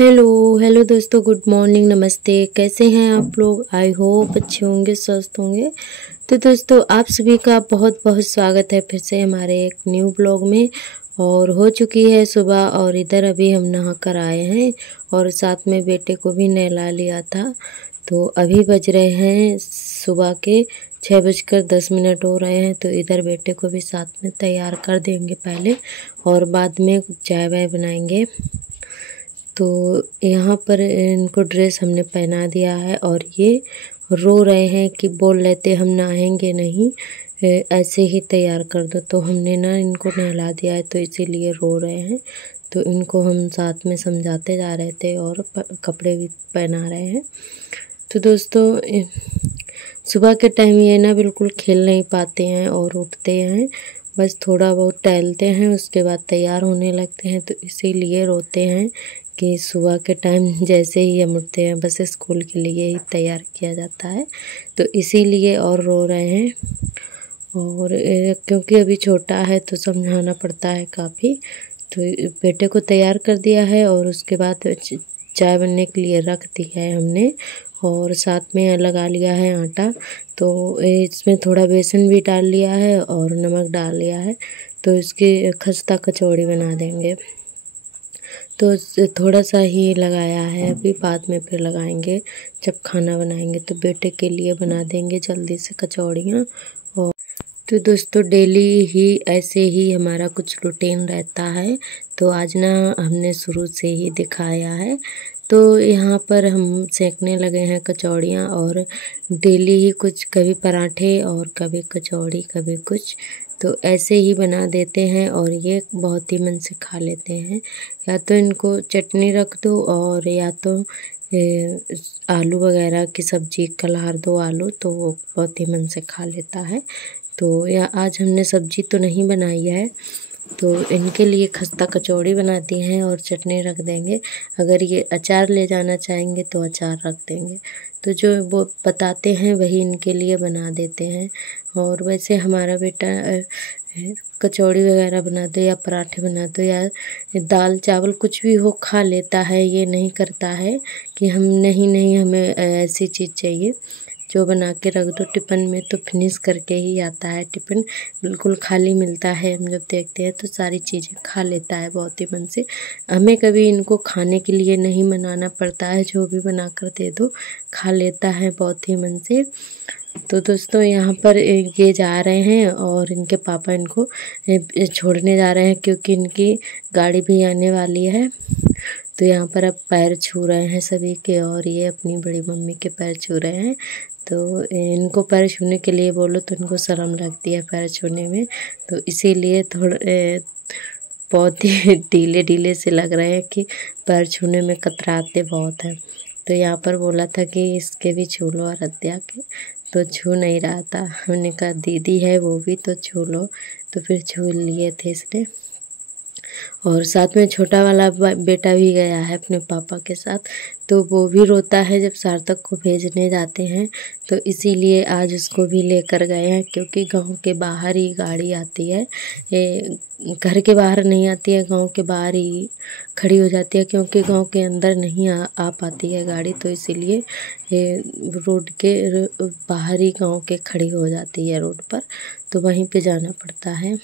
Hello hello दोस्तों, good morning, नमस्ते। कैसे हैं आप लोग? आई होप अच्छे होंगे, स्वस्थ होंगे। तो दोस्तों, आप सभी का बहुत बहुत स्वागत है फिर से हमारे एक न्यू ब्लॉग में। और हो चुकी है सुबह और इधर अभी हम नहा कर आए हैं और साथ में बेटे को भी नहला लिया था। तो अभी बज रहे हैं सुबह के 6:10 हो रहे हैं। तो इधर बेटे को भी साथ में तैयार कर देंगे पहले और बाद में चाय वाय बनाएंगे। तो यहाँ पर इनको ड्रेस हमने पहना दिया है और ये रो रहे हैं कि बोल लेते हम नहाएंगे नहीं, ऐसे ही तैयार कर दो। तो हमने ना इनको नहला दिया है तो इसीलिए रो रहे हैं। तो इनको हम साथ में समझाते जा रहे थे और कपड़े भी पहना रहे हैं। तो दोस्तों, सुबह के टाइम ये ना बिल्कुल खेल नहीं पाते हैं और उठते हैं, बस थोड़ा बहुत टहलते हैं, उसके बाद तैयार होने लगते हैं। तो इसीलिए रोते हैं कि सुबह के टाइम जैसे ही हम उठते हैं बस स्कूल के लिए ही तैयार किया जाता है, तो इसीलिए और रो रहे हैं। और क्योंकि अभी छोटा है तो समझाना पड़ता है काफ़ी। तो बेटे को तैयार कर दिया है और उसके बाद चाय बनने के लिए रख दी है हमने और साथ में लगा लिया है आटा। तो इसमें थोड़ा बेसन भी डाल लिया है और नमक डाल लिया है। तो इसकी खस्ता कचौड़ी बना देंगे। तो थोड़ा सा ही लगाया है, अभी बाद में फिर लगाएंगे जब खाना बनाएंगे। तो बेटे के लिए बना देंगे जल्दी से कचौड़ियाँ। और तो दोस्तों, डेली ही ऐसे ही हमारा कुछ रूटीन रहता है। तो आज ना हमने शुरू से ही दिखाया है। तो यहाँ पर हम सेकने लगे हैं कचौड़ियाँ और डेली ही कुछ, कभी पराठे और कभी कचौड़ी, कभी कुछ, तो ऐसे ही बना देते हैं और ये बहुत ही मन से खा लेते हैं। या तो इनको चटनी रख दो और या तो आलू वगैरह की सब्जी कलहार दो आलू, तो वो बहुत ही मन से खा लेता है। तो या आज हमने सब्जी तो नहीं बनाई है, तो इनके लिए खस्ता कचौड़ी बनाती हैं और चटनी रख देंगे। अगर ये अचार ले जाना चाहेंगे तो अचार रख देंगे। तो जो वो बताते हैं वही इनके लिए बना देते हैं। और वैसे हमारा बेटा कचौड़ी वगैरह बना दो या पराठे बना दो या दाल चावल कुछ भी हो खा लेता है। ये नहीं करता है कि हम नहीं हमें ऐसी चीज़ चाहिए। जो बना के रख दो टिफ़िन में तो फिनिश करके ही आता है। टिफ़िन बिल्कुल खाली मिलता है, हम जब देखते हैं तो सारी चीज़ें खा लेता है बहुत ही मन से। हमें कभी इनको खाने के लिए नहीं मनाना पड़ता है, जो भी बना कर दे दो खा लेता है बहुत ही मन से। तो दोस्तों, यहाँ पर ये जा रहे हैं और इनके पापा इनको छोड़ने जा रहे हैं क्योंकि इनकी गाड़ी भी आने वाली है। तो यहाँ पर अब पैर छू रहे हैं सभी के और ये अपनी बड़ी मम्मी के पैर छू रहे हैं। तो इनको पैर छूने के लिए बोलो तो इनको शर्म लगती है पैर छूने में, तो इसीलिए थोड़े बहुत ही ढीले ढीले से लग रहे हैं कि पैर छूने में कतराते बहुत हैं। तो यहाँ पर बोला था कि इसके भी छू लो आराध्या के, तो छू नहीं रहा था। हमने कहा दीदी है वो भी तो छू लो, तो फिर छू लिए थे इसने। और साथ में छोटा वाला बेटा भी गया है अपने पापा के साथ, तो वो भी रोता है जब सार्थक को भेजने जाते हैं। तो इसीलिए आज उसको भी लेकर गए हैं क्योंकि गांव के बाहर ही गाड़ी आती है, घर के बाहर नहीं आती है, गांव के बाहर ही खड़ी हो जाती है क्योंकि गांव के अंदर नहीं आ पाती है गाड़ी। तो इसीलिए रोड के बाहर ही गाँव के खड़ी हो जाती है रोड पर, तो वहीं पे जाना पड़ता है।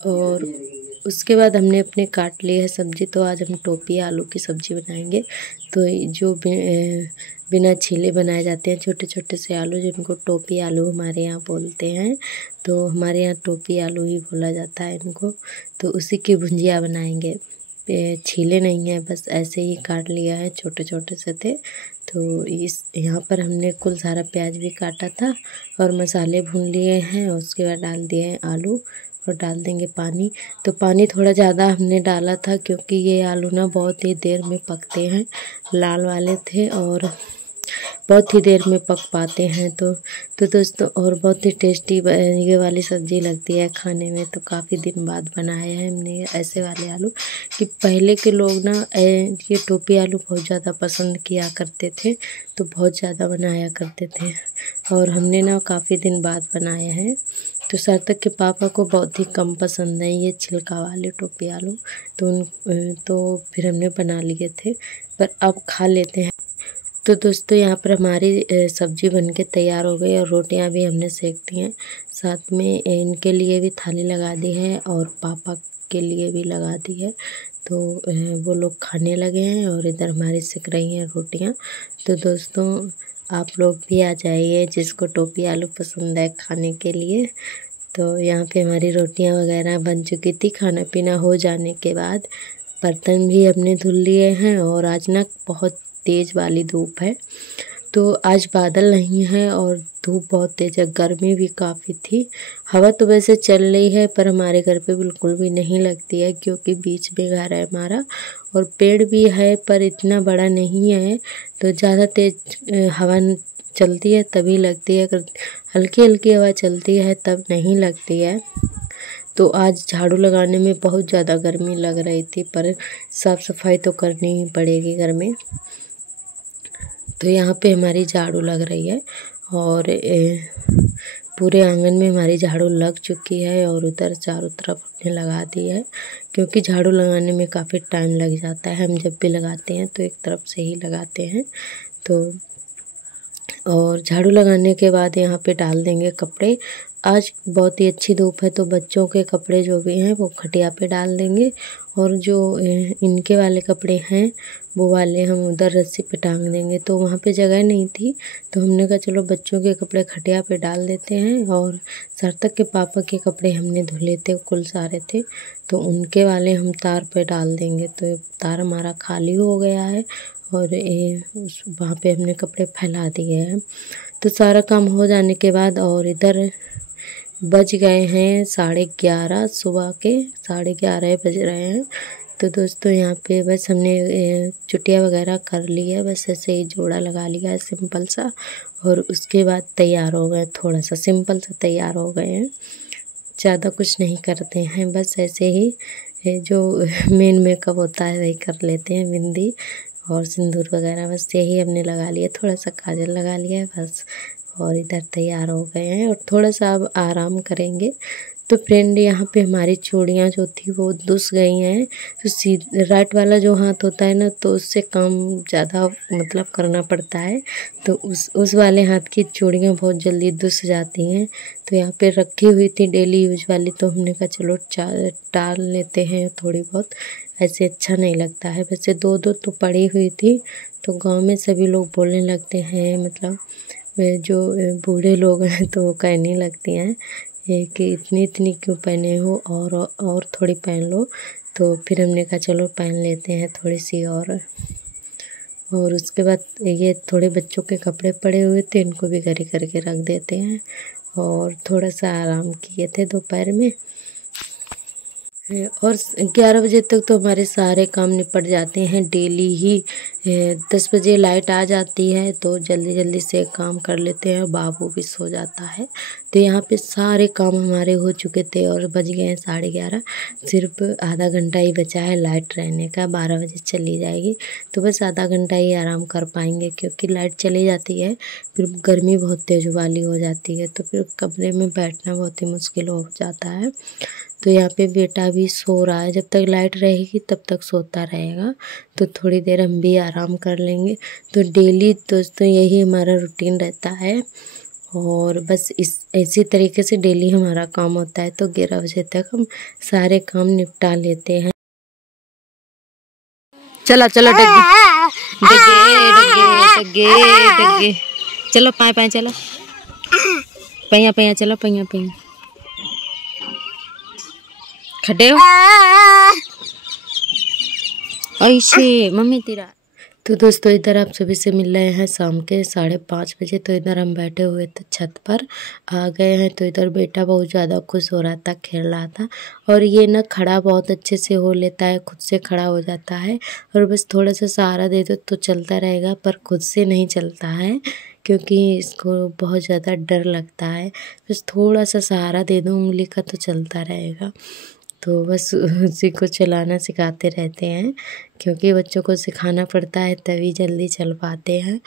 और उसके बाद हमने अपने काट ली है सब्ज़ी। तो आज हम टोपी आलू की सब्ज़ी बनाएंगे। तो जो बिना छीले बनाए जाते हैं छोटे छोटे से आलू, जिनको टोपी आलू हमारे यहाँ बोलते हैं, तो हमारे यहाँ टोपी आलू ही बोला जाता है इनको। तो उसी की भुंजिया बनाएंगे। छीले नहीं है, बस ऐसे ही काट लिया है, छोटे छोटे से थे। तो इस यहाँ पर हमने कुल सारा प्याज भी काटा था और मसाले भून लिए हैं। और उसके बाद डाल दिए हैं आलू और डाल देंगे पानी। तो पानी थोड़ा ज़्यादा हमने डाला था क्योंकि ये आलू ना बहुत ही देर में पकते हैं, लाल वाले थे और बहुत ही देर में पक पाते हैं। तो दोस्तों, और बहुत ही टेस्टी ये वाली सब्ज़ी लगती है खाने में। तो काफ़ी दिन बाद बनाए हैं हमने ऐसे वाले आलू, कि पहले के लोग ना ये टोपी आलू बहुत ज़्यादा पसंद किया करते थे, तो बहुत ज़्यादा बनाया करते थे और हमने ना काफ़ी दिन बाद बनाए हैं। तो सार्थक के पापा को बहुत ही कम पसंद है ये छिलका वाले टोपी आलू, तो फिर हमने बना लिए थे, पर अब खा लेते हैं। तो दोस्तों यहाँ पर हमारी सब्जी बनके तैयार हो गई और रोटियां भी हमने सेक दी हैं। साथ में इनके लिए भी थाली लगा दी है और पापा के लिए भी लगा दी है। तो वो लोग खाने लगे हैं और इधर हमारी सिक रही हैं रोटियां। तो दोस्तों आप लोग भी आ जाइए जिसको टोपी आलू पसंद है खाने के लिए। तो यहाँ पे हमारी रोटियां वगैरह बन चुकी थी। खाना पीना हो जाने के बाद बर्तन भी हमने धुल लिए हैं और आज ना बहुत तेज़ वाली धूप है। तो आज बादल नहीं है और धूप बहुत तेज़ है, गर्मी भी काफ़ी थी। हवा तो वैसे चल रही है पर हमारे घर पे बिल्कुल भी नहीं लगती है क्योंकि बीच में घर है हमारा और पेड़ भी है पर इतना बड़ा नहीं है, तो ज़्यादा तेज़ हवा चलती है तभी लगती है, अगर हल्की हल्की हवा चलती है तब नहीं लगती है। तो आज झाड़ू लगाने में बहुत ज़्यादा गर्मी लग रही थी पर साफ़ सफाई तो करनी ही पड़ेगी घर में। तो यहाँ पे हमारी झाड़ू लग रही है और पूरे आंगन में हमारी झाड़ू लग चुकी है और उधर चारों तरफ हमने लगा दी है क्योंकि झाड़ू लगाने में काफ़ी टाइम लग जाता है। हम जब भी लगाते हैं तो एक तरफ से ही लगाते हैं। तो और झाड़ू लगाने के बाद यहाँ पे डाल देंगे कपड़े। आज बहुत ही अच्छी धूप है तो बच्चों के कपड़े जो भी हैं वो खटिया पे डाल देंगे और जो इनके वाले कपड़े हैं वो वाले हम उधर रस्सी पे टांग देंगे। तो वहाँ पे जगह नहीं थी तो हमने कहा चलो बच्चों के कपड़े खटिया पे डाल देते हैं और सार्थक के पापा के कपड़े हमने धुले थे, कुल सारे थे, तो उनके वाले हम तार पे डाल देंगे। तो तार हमारा खाली हो गया है और वहाँ पे हमने कपड़े फैला दिए हैं। तो सारा काम हो जाने के बाद और इधर बज गए हैं 11:30, सुबह के 11:30 बज रहे हैं। तो दोस्तों यहाँ पे बस हमने चुटिया वगैरह कर ली है, बस ऐसे ही जोड़ा लगा लिया है सिंपल सा और उसके बाद तैयार हो गए, थोड़ा सा सिंपल सा तैयार हो गए हैं, ज़्यादा कुछ नहीं करते हैं, बस ऐसे ही जो मेन मेकअप होता है वही कर लेते हैं, बिंदी और सिंदूर वगैरह बस यही हमने लगा लिया, थोड़ा सा काजल लगा लिया है बस। और इधर तैयार हो गए हैं और थोड़ा सा अब आराम करेंगे। तो फ्रेंड यहाँ पे हमारी चूड़ियाँ जो थी वो दुस गई हैं। तो राइट वाला जो हाथ होता है ना तो उससे काम ज़्यादा मतलब करना पड़ता है, तो उस वाले हाथ की चूड़ियाँ बहुत जल्दी दुस जाती हैं। तो यहाँ पे रखी हुई थी डेली यूज वाली, तो हमने कहा चलो टाल लेते हैं थोड़ी बहुत, ऐसे अच्छा नहीं लगता है। वैसे दो तो पड़ी हुई थी तो गांव में सभी लोग बोलने लगते हैं, मतलब जो बूढ़े लोग हैं तो वो कहने लगती हैं कि इतनी क्यों पहने हो और थोड़ी पहन लो। तो फिर हमने कहा चलो पहन लेते हैं थोड़ी सी और उसके बाद ये थोड़े बच्चों के कपड़े पड़े हुए थे, इनको भी घड़ी करके रख देते हैं और थोड़ा सा आराम किए थे दोपहर में। और 11 बजे तक तो हमारे सारे काम निपट जाते हैं डेली ही। 10 बजे लाइट आ जाती है तो जल्दी जल्दी से काम कर लेते हैं, बाबू भी सो जाता है। तो यहाँ पे सारे काम हमारे हो चुके थे और बज गए हैं 11:30, सिर्फ आधा घंटा ही बचा है लाइट रहने का, 12 बजे चली जाएगी। तो बस आधा घंटा ही आराम कर पाएंगे क्योंकि लाइट चली जाती है फिर गर्मी बहुत तेज वाली हो जाती है, तो फिर कमरे में बैठना बहुत ही मुश्किल हो जाता है। तो यहाँ पे बेटा भी सो रहा है, जब तक लाइट रहेगी तब तक सोता रहेगा, तो थोड़ी देर हम भी आराम कर लेंगे। तो डेली दोस्तों यही हमारा रूटीन रहता है और बस इसी तरीके से डेली हमारा काम होता है। तो 11 बजे तक हम सारे काम निपटा लेते हैं। चलो चलो डगे डगे डगे डगे डगे, चलो पाए चलो पैया चलो पैया खड़े हो ऐसे मम्मी तेरा। तो दोस्तों इधर आप सभी से मिल रहे हैं शाम के 5:30 बजे। तो इधर हम बैठे हुए थे, छत पर आ गए हैं। तो इधर बेटा बहुत ज़्यादा खुश हो रहा था, खेल रहा था और ये ना खड़ा बहुत अच्छे से हो लेता है, खुद से खड़ा हो जाता है और बस थोड़ा सा सहारा दे दो तो चलता रहेगा, पर खुद से नहीं चलता है क्योंकि इसको बहुत ज़्यादा डर लगता है। बस थोड़ा सा सहारा दे दो उंगली का तो चलता रहेगा। तो बस उसी को चलाना सिखाते रहते हैं, क्योंकि बच्चों को सिखाना पड़ता है तभी जल्दी चल पाते हैं।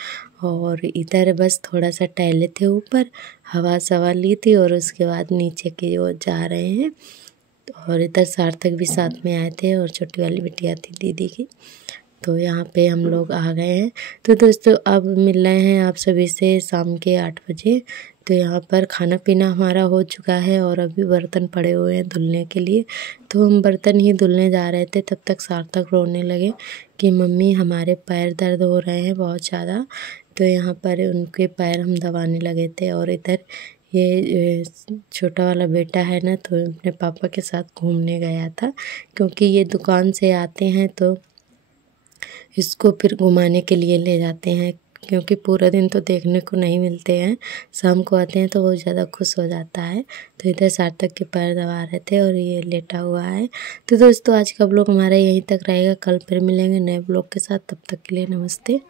और इधर बस थोड़ा सा टहले थे, ऊपर हवा सवा ली थी और उसके बाद नीचे की ओर जा रहे हैं। और इधर सार्थक भी साथ में आए थे और छोटी वाली बिटिया थी दीदी की। तो यहाँ पे हम लोग आ गए हैं। तो दोस्तों अब मिल रहे हैं आप सभी से शाम के 8 बजे। तो यहाँ पर खाना पीना हमारा हो चुका है और अभी बर्तन पड़े हुए हैं धुलने के लिए। तो हम बर्तन ही धुलने जा रहे थे, तब तक सार्थक रोने लगे कि मम्मी हमारे पैर दर्द हो रहे हैं बहुत ज़्यादा। तो यहाँ पर उनके पैर हम दबाने लगे थे। और इधर ये छोटा वाला बेटा है ना, तो अपने पापा के साथ घूमने गया था, क्योंकि ये दुकान से आते हैं तो इसको फिर घुमाने के लिए ले जाते हैं, क्योंकि पूरा दिन तो देखने को नहीं मिलते हैं, शाम को आते हैं तो बहुत ज़्यादा खुश हो जाता है। तो इधर सार्थक के पैर दबा रहे थे और ये लेटा हुआ है। तो दोस्तों आज का ब्लॉग हमारा यहीं तक रहेगा, कल फिर मिलेंगे नए ब्लॉग के साथ, तब तक के लिए नमस्ते।